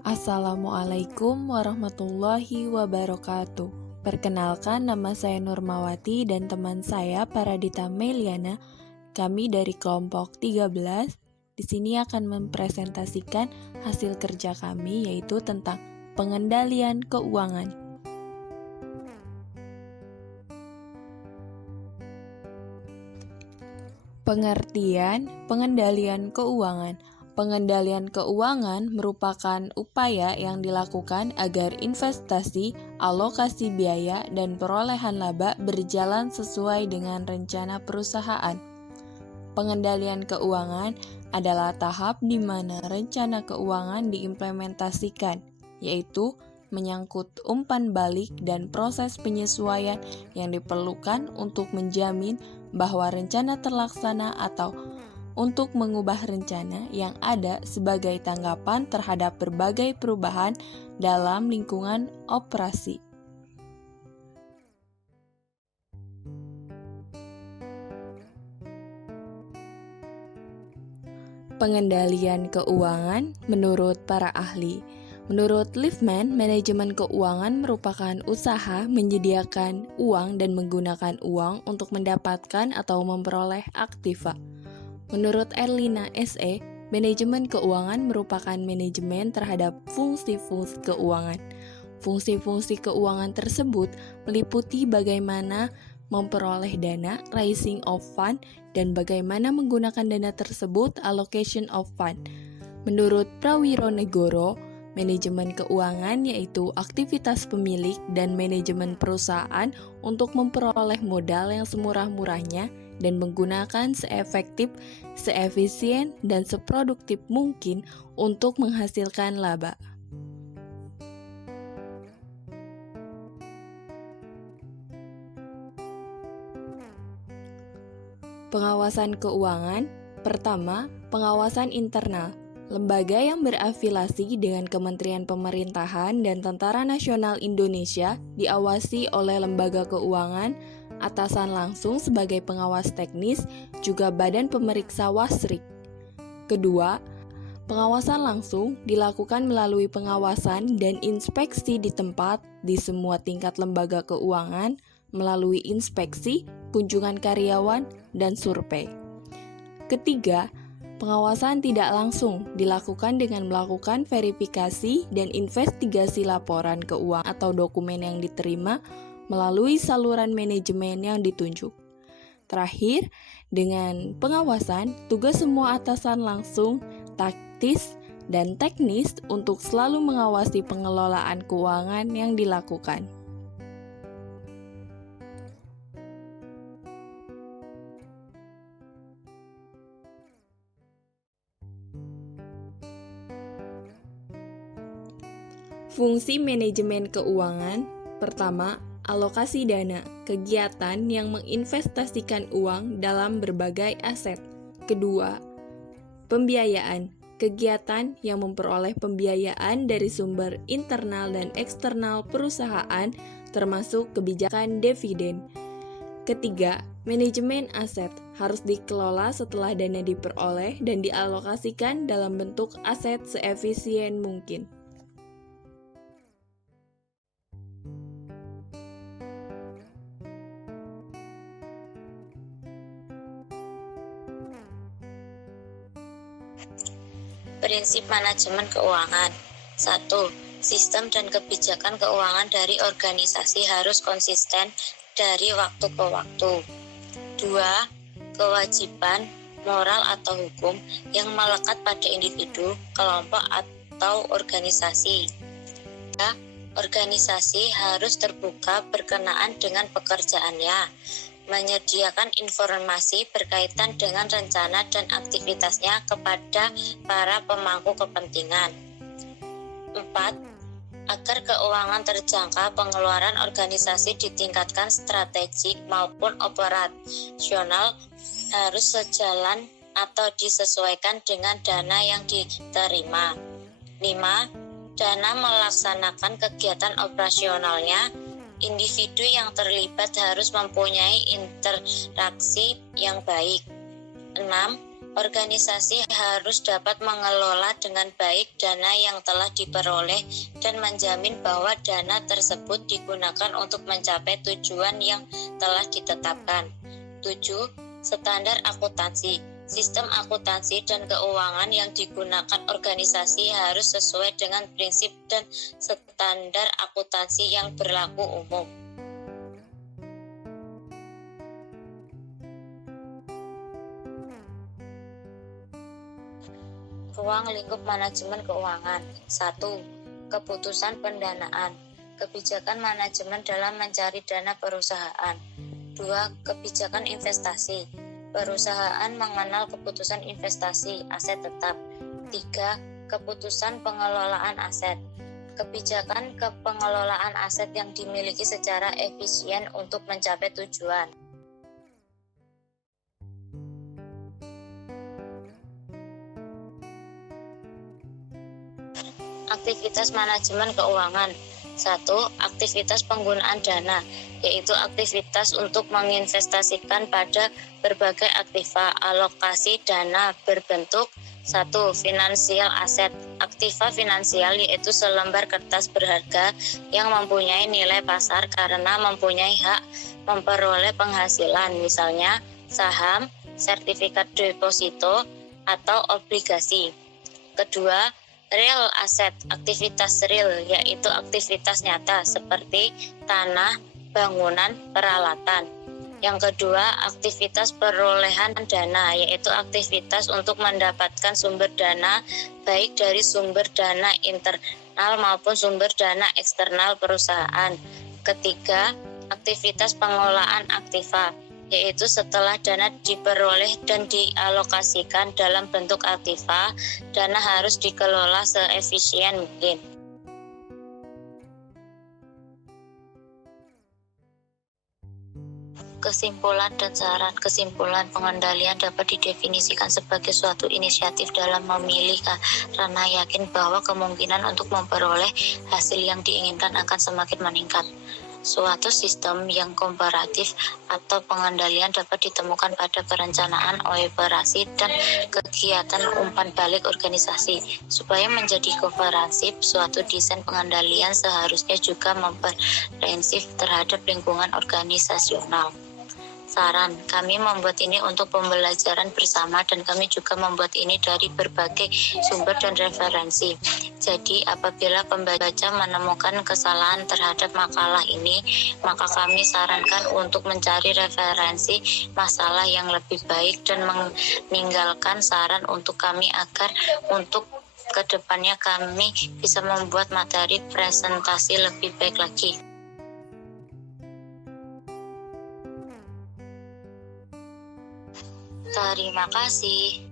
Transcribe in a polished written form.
Assalamualaikum warahmatullahi wabarakatuh. Perkenalkan, nama saya Nurmawati dan teman saya Paradita Meliana. Kami dari kelompok 13 di sini akan mempresentasikan hasil kerja kami, yaitu tentang pengendalian keuangan. Pengertian pengendalian keuangan. Pengendalian keuangan merupakan upaya yang dilakukan agar investasi, alokasi biaya, dan perolehan laba berjalan sesuai dengan rencana perusahaan. Pengendalian keuangan adalah tahap di mana rencana keuangan diimplementasikan, yaitu menyangkut umpan balik dan proses penyesuaian yang diperlukan untuk menjamin bahwa rencana terlaksana atau untuk mengubah rencana yang ada sebagai tanggapan terhadap berbagai perubahan dalam lingkungan operasi. Pengendalian keuangan menurut para ahli. Menurut Liefman, manajemen keuangan merupakan usaha menyediakan uang dan menggunakan uang untuk mendapatkan atau memperoleh aktiva. Menurut Erlina S.E., manajemen keuangan merupakan manajemen terhadap fungsi-fungsi keuangan. Fungsi-fungsi keuangan tersebut meliputi bagaimana memperoleh dana, raising of fund, dan bagaimana menggunakan dana tersebut, allocation of fund. Menurut Prawironegoro, manajemen keuangan yaitu aktivitas pemilik dan manajemen perusahaan untuk memperoleh modal yang semurah-murahnya dan menggunakan seefektif, seefisien, dan seproduktif mungkin untuk menghasilkan laba. Pengawasan keuangan. Pertama, pengawasan internal. Lembaga yang berafiliasi dengan Kementerian Pemerintahan dan Tentara Nasional Indonesia diawasi oleh lembaga keuangan, atasan langsung sebagai pengawas teknis, juga badan pemeriksa wasrik. Kedua, pengawasan langsung dilakukan melalui pengawasan dan inspeksi di tempat di semua tingkat lembaga keuangan melalui inspeksi, kunjungan karyawan, dan survei. Ketiga, pengawasan tidak langsung dilakukan dengan melakukan verifikasi dan investigasi laporan keuangan atau dokumen yang diterima melalui saluran manajemen yang ditunjuk. Terakhir, dengan pengawasan, tugas semua atasan langsung, taktis, dan teknis untuk selalu mengawasi pengelolaan keuangan yang dilakukan. Fungsi manajemen keuangan. Pertama, alokasi dana, kegiatan yang menginvestasikan uang dalam berbagai aset. Kedua, pembiayaan, kegiatan yang memperoleh pembiayaan dari sumber internal dan eksternal perusahaan, termasuk kebijakan dividen. Ketiga, manajemen aset harus dikelola setelah dana diperoleh dan dialokasikan dalam bentuk aset seefisien mungkin. Prinsip manajemen keuangan. 1. Sistem dan kebijakan keuangan dari organisasi harus konsisten dari waktu ke waktu. 2. Kewajiban moral atau hukum yang melekat pada individu, kelompok, atau organisasi. 3. Organisasi harus terbuka berkenaan dengan pekerjaannya, menyediakan informasi berkaitan dengan rencana dan aktivitasnya kepada para pemangku kepentingan. 4. Agar keuangan terjangka, pengeluaran organisasi ditingkatkan strategik maupun operasional harus sejalan atau disesuaikan dengan dana yang diterima. 5. Dana melaksanakan kegiatan operasionalnya. Individu yang terlibat harus mempunyai interaksi yang baik. 6. 6. Organisasi harus dapat mengelola dengan baik dana yang telah diperoleh dan menjamin bahwa dana tersebut digunakan untuk mencapai tujuan yang telah ditetapkan. 7. Standar akuntansi. Sistem akuntansi dan keuangan yang digunakan organisasi harus sesuai dengan prinsip dan standar akuntansi yang berlaku umum. Ruang lingkup manajemen keuangan. 1. Keputusan pendanaan. Kebijakan manajemen dalam mencari dana perusahaan. 2. Kebijakan investasi. Perusahaan mengenal keputusan investasi aset tetap. 3. Keputusan pengelolaan aset. Kebijakan pengelolaan aset yang dimiliki secara efisien untuk mencapai tujuan. Aktivitas manajemen keuangan. 1. Aktivitas penggunaan dana, yaitu aktivitas untuk menginvestasikan pada berbagai aktiva. Alokasi dana berbentuk 1. Finansial aset. Aktiva finansial yaitu selembar kertas berharga yang mempunyai nilai pasar karena mempunyai hak memperoleh penghasilan, misalnya saham, sertifikat deposito, atau obligasi. Kedua, real aset. Aktivitas real yaitu aktivitas nyata seperti tanah, bangunan, peralatan. Yang kedua, aktivitas perolehan dana yaitu aktivitas untuk mendapatkan sumber dana baik dari sumber dana internal maupun sumber dana eksternal perusahaan. Ketiga, aktivitas pengelolaan aktiva yaitu setelah dana diperoleh dan dialokasikan dalam bentuk aktiva, dana harus dikelola seefisien mungkin. Kesimpulan dan saran. Kesimpulan, pengendalian dapat didefinisikan sebagai suatu inisiatif dalam memilih karena yakin bahwa kemungkinan untuk memperoleh hasil yang diinginkan akan semakin meningkat. Suatu sistem yang komparatif atau pengendalian dapat ditemukan pada perencanaan operasi dan kegiatan umpan balik organisasi. Supaya menjadi komprehensif, suatu desain pengendalian seharusnya juga komprehensif terhadap lingkungan organisasional. Saran, kami membuat ini untuk pembelajaran bersama dan kami juga membuat ini dari berbagai sumber dan referensi. Jadi apabila pembaca menemukan kesalahan terhadap makalah ini, maka kami sarankan untuk mencari referensi masalah yang lebih baik dan meninggalkan saran untuk kami agar untuk kedepannya kami bisa membuat materi presentasi lebih baik lagi. Terima kasih.